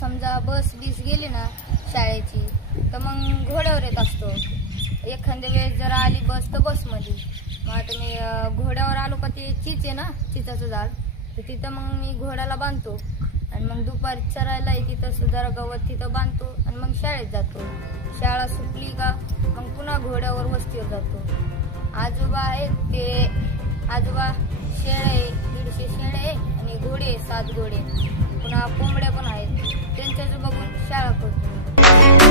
समजा बस बीस गेली ना शाळेची तर मग घोड्यावर येत असतो। एखाद्या वेळेस जर आली बस तर बसमध्ये मग आता मी घोड्यावर आलो का ते चिच आहे ना चिचाचं झाड तर तिथं मग मी घोड्याला बांधतो आणि मग दुपारी चरायला तिथं जरा गवत तिथं बांधतो आणि मग शाळेत जातो। शाळा सुटली का मग पुन्हा घोड्यावर वस्तीवर जातो। आजोबा आहेत ते आजोबा शेळे 150 शेळे आणि घोडे 7 घोडे पुन्हा कोंबड्या पण आहेत त्यांच्याच बघून शाळा करतो।